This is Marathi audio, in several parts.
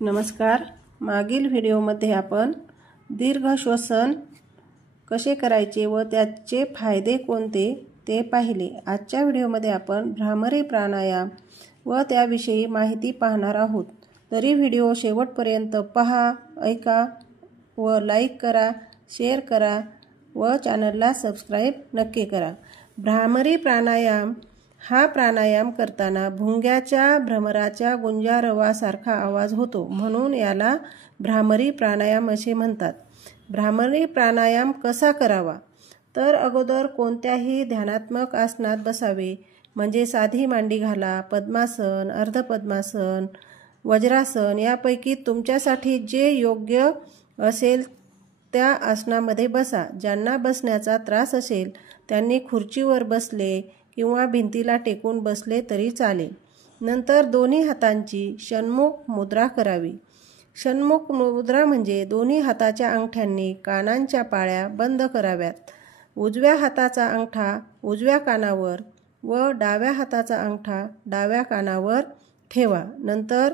नमस्कार। मागील व्हिडिओमध्ये आपण दीर्घ श्वसन कसे करायचे व त्याचे फायदे कोणते ते पाहिले। आजच्या व्हिडिओमध्ये आपण भ्रामरी प्राणायाम व त्याविषयी माहिती पाहणार आहोत। तरी व्हिडिओ शेवटपर्यंत पहा, ऐका व लाईक करा, शेअर करा व चॅनलला सबस्क्राइब नक्की करा। भ्रामरी प्राणायाम हा प्राणायाम करताना भुंग्याच्या भ्रमराच्या गुंजारवासारखा आवाज होतो, म्हणून याला भ्रामरी प्राणायाम असे म्हणतात। भ्रामरी प्राणायाम कसा करावा तर अगोदर कोणत्याही ध्यानात्मक आसनात बसावे, म्हणजे साधी मांडी घाला, पद्मासन, अर्धपद्मासन, वज्रासन यापैकी तुमच्यासाठी जे योग्य असेल त्या आसनामध्ये बसा। ज्यांना बसण्याचा त्रास असेल त्यांनी खुर्चीवर बसले किंवा भिंतीला टेकून बसले तरी चालेल। नंतर दोन्ही हातांची षण्मुख मुद्रा करावी। षण्मुख मुद्रा म्हणजे दोन्ही हाताच्या अंगठ्यांनी कानांच्या पाळ्या बंद कराव्यात। उजव्या हाताचा अंगठा उजव्या कानावर व डाव्या हाताचा अंगठा डाव्या कानावर ठेवा। नंतर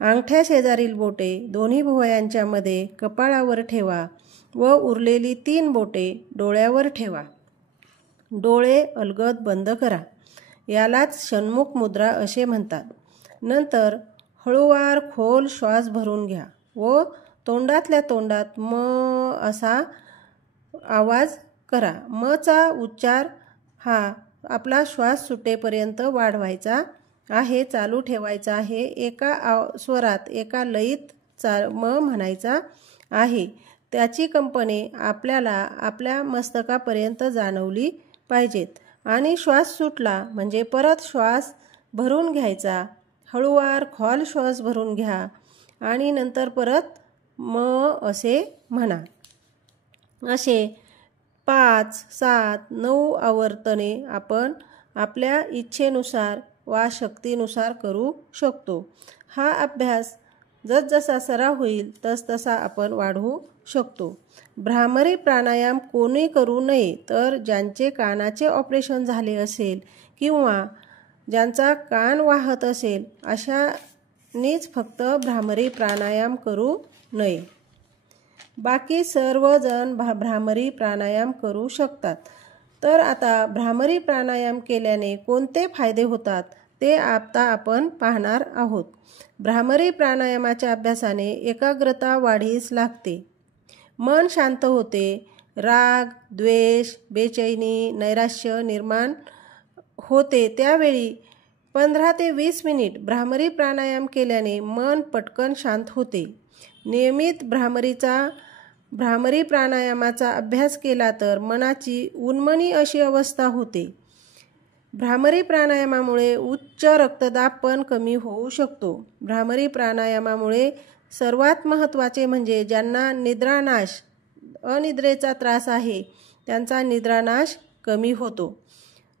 अंगठ्या शेजारील बोटे दोन्ही भुवयांच्या मध्ये कपाळावर ठेवा व उरलेली 3 बोटे डोळ्यावर ठेवा। डोळे अलगद बंद करा, यालाच षण्मुख मुद्रा असे म्हणतात। नंतर हळूवार खोल श्वास भरून घ्या व तोंडातल्या तोंडात म असा आवाज करा। म चा उच्चार हा आपला श्वास सुटेपर्यंत वाढवायचा आहे, चालू ठेवायचा आहे। एका स्वरात एका लयीत म म्हणायचा आहे। त्याची कंपने आपल्याला आपल्या मस्तकापर्यंत जाणवली पाहिजेत आणि श्वास सुटला म्हणजे परत श्वास भरून घ्यायचा। हळूवार खोल श्वास भरून घ्या आणि नंतर परत म असे म्हणा। असे 5, 7, 9 आवर्तने आपण आपल्या इच्छेनुसार वा शक्तीनुसार करू शकतो। हा अभ्यास जसजसा सराव होईल तसतसा आपण वाढवू शकतो। भ्रामरी प्राणायाम कोणी करू नये तर ज्यांचे कानाचे ऑपरेशन झाले असेल किंवा ज्यांचा कान वाहत असेल अशांनीच फक्त भ्रामरी प्राणायाम करू नये। बाकी सर्वजण भ्रामरी प्राणायाम करू शकतात। तर आता भ्रामरी प्राणायाम केल्याने कोणते फायदे होतात ते आता आपण पाहणार आहोत। भ्रामरी प्राणायामाच्या अभ्यासाने एकाग्रता वाढीस लागते, मन शांत होते, राग, द्वेष, बेचैनी, नैराश्य निर्माण होते। त्यावेळी 15 ते 20 मिनिट भ्रामरी प्राणायाम केल्याने मन पटकन शांत होते। नियमित भ्रामरी प्राणायामाचा अभ्यास केला तर मनाची उन्मनी अशी अवस्था होते। भ्रामरी प्राणायामामुळे उच्च रक्तदाब पण कमी होऊ शकतो। भ्रामरी प्राणायामामुळे सर्वात महत्त्वाचे म्हणजे ज्यांना निद्रानाश अनिद्रेचा त्रास आहे त्यांचा निद्रानाश कमी होतो।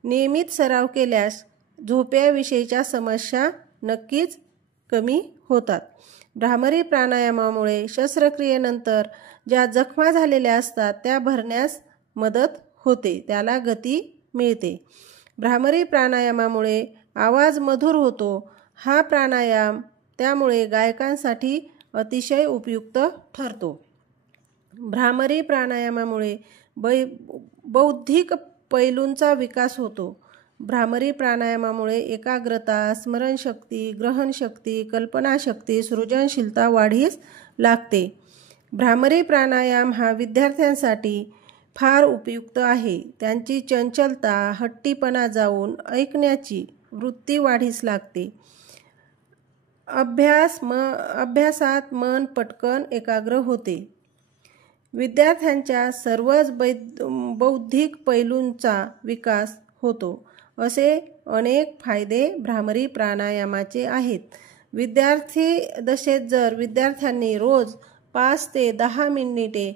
नियमित सराव केल्यास झोपेविषयीच्या समस्या नक्कीच कमी होतात। भ्रामरी प्राणायामामुळे शस्त्रक्रियेनंतर ज्या जखमा झालेल्या असतात त्या भरण्यास मदत होते, त्याला गती मिळते। भ्रामरी प्राणायामामुळे आवाज मधुर होतो। हा प्राणायाम त्यामुळे गायकांसाठी अतिशय उपयुक्त ठरतो। भ्रामरी प्राणायामामुळे बौद्धिक पैलूंचा विकास होतो। भ्रामरी प्राणायामामुळे एकाग्रता, स्मरणशक्ती, ग्रहणशक्ती, कल्पनाशक्ती, सृजनशीलता वाढीस लागते। भ्रामरी प्राणायाम हा विद्यार्थ्यांसाठी फार उपयुक्त आहे। त्यांची चंचलता, हट्टीपणा जाऊन ऐकण्याची वृत्ती वाढीस लागते। अभ्यासात मन पटकन एकाग्र होते। विद्यार्थ्यांच्या सर्वच बौद्धिक पैलूंचा विकास होतो। असे अनेक फायदे भ्रामरी प्राणायामाचे आहेत। विद्यार्थी दशेत जर विद्यार्थ्यांनी रोज 5 ते 10 मिनिटे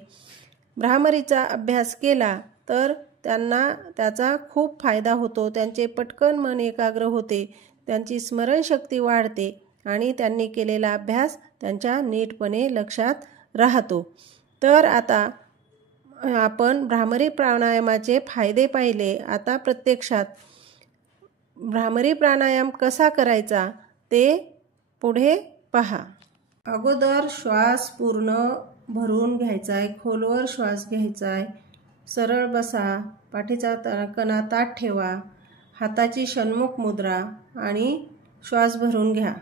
भ्रामरीचा अभ्यास केला तर त्यांना त्याचा खूप फायदा होतो। त्यांचे पटकन मन एकाग्र होते, त्यांची स्मरणशक्ती वाढते आणि त्यांनी केलेला अभ्यास त्यांच्या नीटपणे लक्षात राहतो। तर आता आपण भ्रामरी प्राणायामाचे फायदे पाहिले। आता प्रत्यक्षात भ्रामरी प्राणायाम कसा करायचा ते पुढे पहा। अगोदर श्वास पूर्ण भरून घ्यायचा आहे, खोलवर श्वास घ्यायचा आहे. सरळ बसा, पाठीचा कणा ताठ ठेवा, हाताची षण्मुख मुद्रा आणि श्वास भरून घ्या.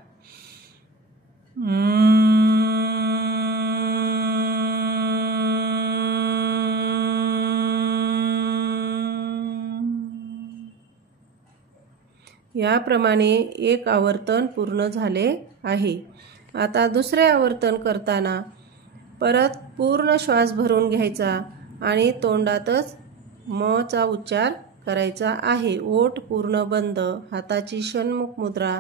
याप्रमाणे एक आवर्तन पूर्ण झाले आहे. आता दुसरे आवर्तन करताना परत पूर्ण श्वास भरून घ्यायचा आणि तोंडातच म चा उच्चार करायचा आहे. ओठ पूर्ण बंद, हाताची षण्मुख मुद्रा.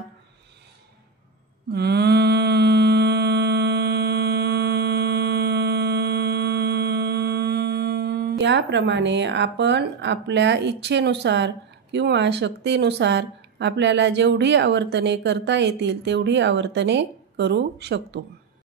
याप्रमाणे आपण आपल्या इच्छेनुसार किंवा शक्तीनुसार आपल्याला जेवढी आवर्तने करता येतील तेवढी आवर्तने करू शकतो.